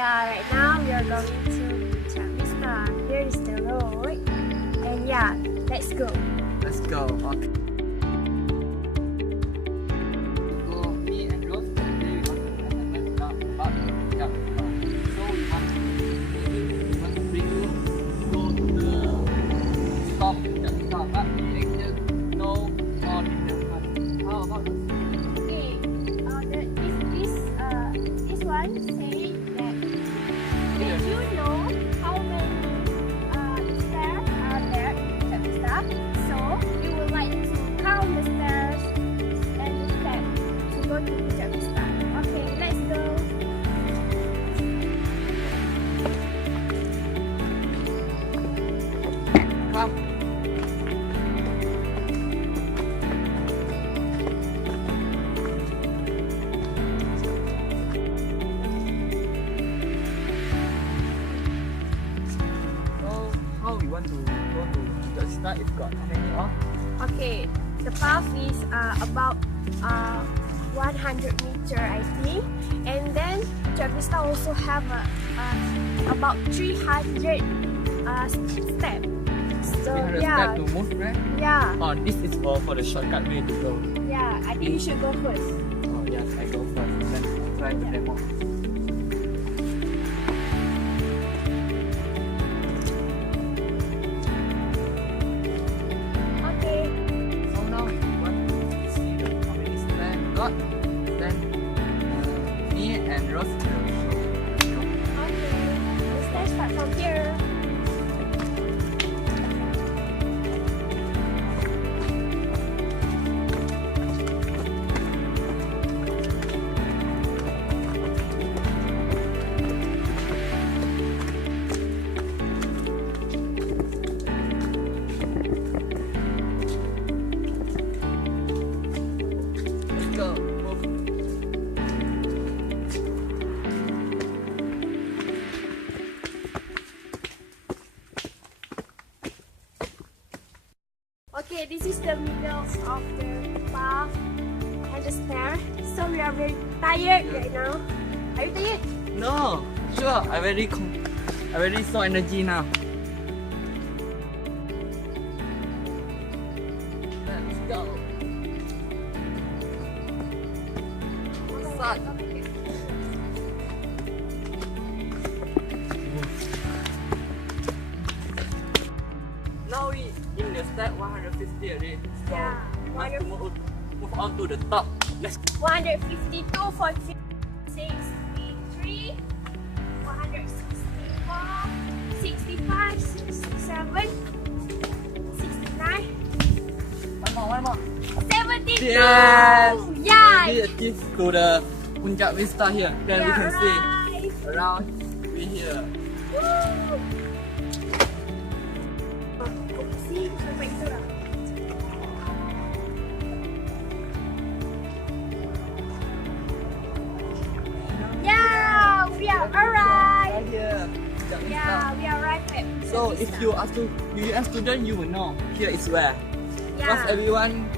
Yeah, right now we are going to Puncak Vista. Here is the road. And yeah, let's go. Let's go. Okay. Go, me and Rose, today we want to recommend about Puncak. So we want to bring you go to the stop Puncak Vista, but we actually know more details. How about this? Okay, this one say that did you know how many stairs are there in Puncak Vista? So we would like to count the stairs and the steps to go to Puncak Vista. Okay, let's go. Come. How we want to go to the start? It's got how many off? Okay, the path is about 100 meter, I think, and then Puncak Vista also have about 300 steps. So 300 yeah, steps to move, right? yeah, Oh, this is for the shortcut way to go. yeah. I think you should go first. Oh yes, I go first. Then try to demo. Okay, So now if you want to see how many steps we got, then me and Rose will show you. okay. Let's start from here. Let's go. Move. Okay, this is the middle of the path and the stair. So we are very tired right now. Are you tired? No, sure. I very so energy now. Let's go. Start. Now we in the step 150 already. So Yeah, we want to move on to the top. Let's 152 for 63, 164, 65, 67, 69, one more. 72. Yes! Yeah. We achieved to the Puncak Vista here. Then we can see arrived. around we here. Woo. See, sampai itu lah. Yeah, we are arrived. Right here. Puncak Vista. Yeah, we arrived at Puncak So if Vista. you ask to UUM student, you will know here is where. Because Yeah, everyone,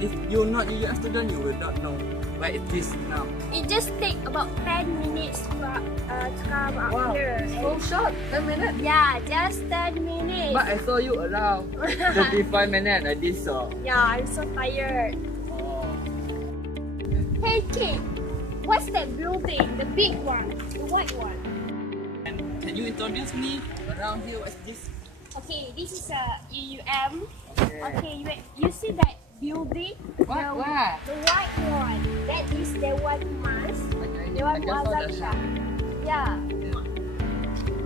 if you're not UUM student, you will not know where it is now. it just take about 10 minutes to come out here. so short, 10 minutes. Yeah, just 10 minutes. But I saw you around 35 minutes. I did so. Yeah, I'm so tired. Oh. Hey kid, what's that building? The big one, the white one. And can you introduce me around here? What's this? Okay, this is a UUM. Okay. Okay, you see that building? What? The, Where? the white one. That is the one mask. The I one just saw the Azam shop. Yeah.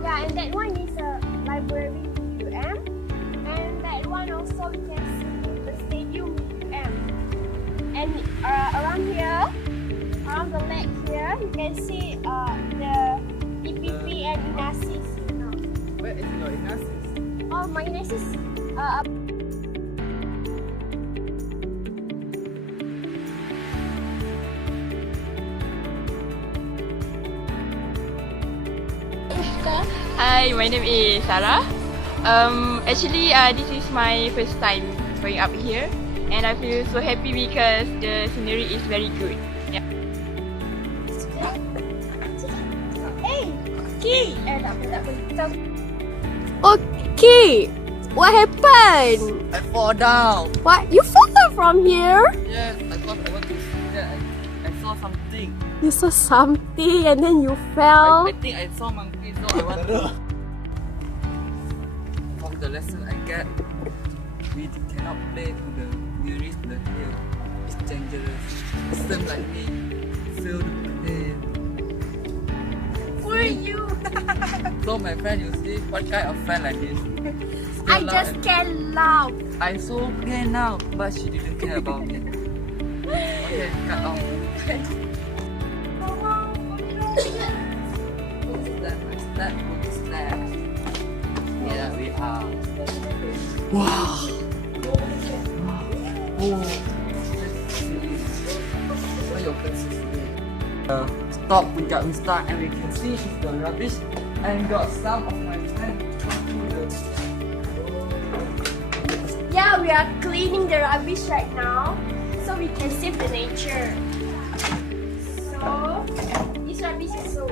Yeah, and that one is a library UUM. And that one also we can see the stadium UUM. And around here, around the leg here, you can see the EPP and Inasis. Where is your Inasis? Oh, my Inasis. Hi, my name is Sarah. Actually, this is my first time going up here, and I feel so happy because the scenery is very good. Yeah. Hey, kaki. Tak apa. Kita Okay, what happened? I fall down. What? You fell from here? Yes, I thought I want to see that. I saw something. You saw something and then you fell. I think I saw monkey, so I want to. From the lesson I get, we cannot play to the nearest the hill. It's dangerous. Same like me. Feel the pain. Who are you? So my friend, you see, what kind of friend like this? I just can laugh. I so care now, but she didn't care about it. Okay, cut off. Step. Here we are. Wow. Stop Puncak Vista, and we can see the rubbish and got some of my friends. Yeah, we are cleaning the rubbish right now, so we can save the nature. So this rubbish is so.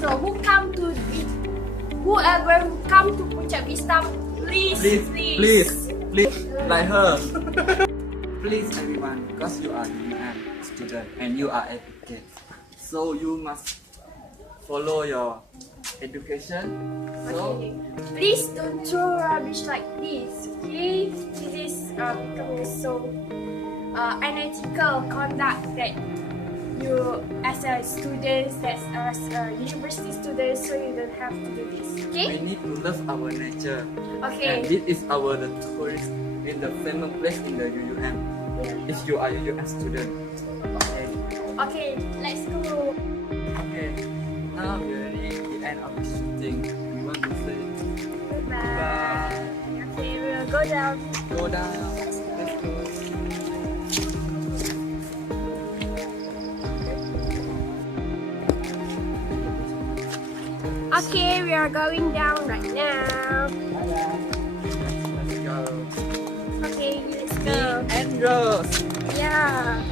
So whoever come to Puncak Vista, please, like her. Please everyone, because you are UUM student and you are advocate, so you must follow your education. So Okay. Please don't throw rubbish like this. Okay, this is becoming so unethical conduct that you as a student, as a university student, so you don't have to do this. we Okay. need to love our nature. And Okay. this is our the tourist in the famous place in the UUM. Yeah. If you are a UUM student. Okay. Okay. Let's go. Okay. Now we are ready the end of the shooting. We want to say Bye. Okay, we'll go down. go down. Let's go. Okay, we are going down right now. Let's go. Okay, let's Me go. and Rose. Yeah.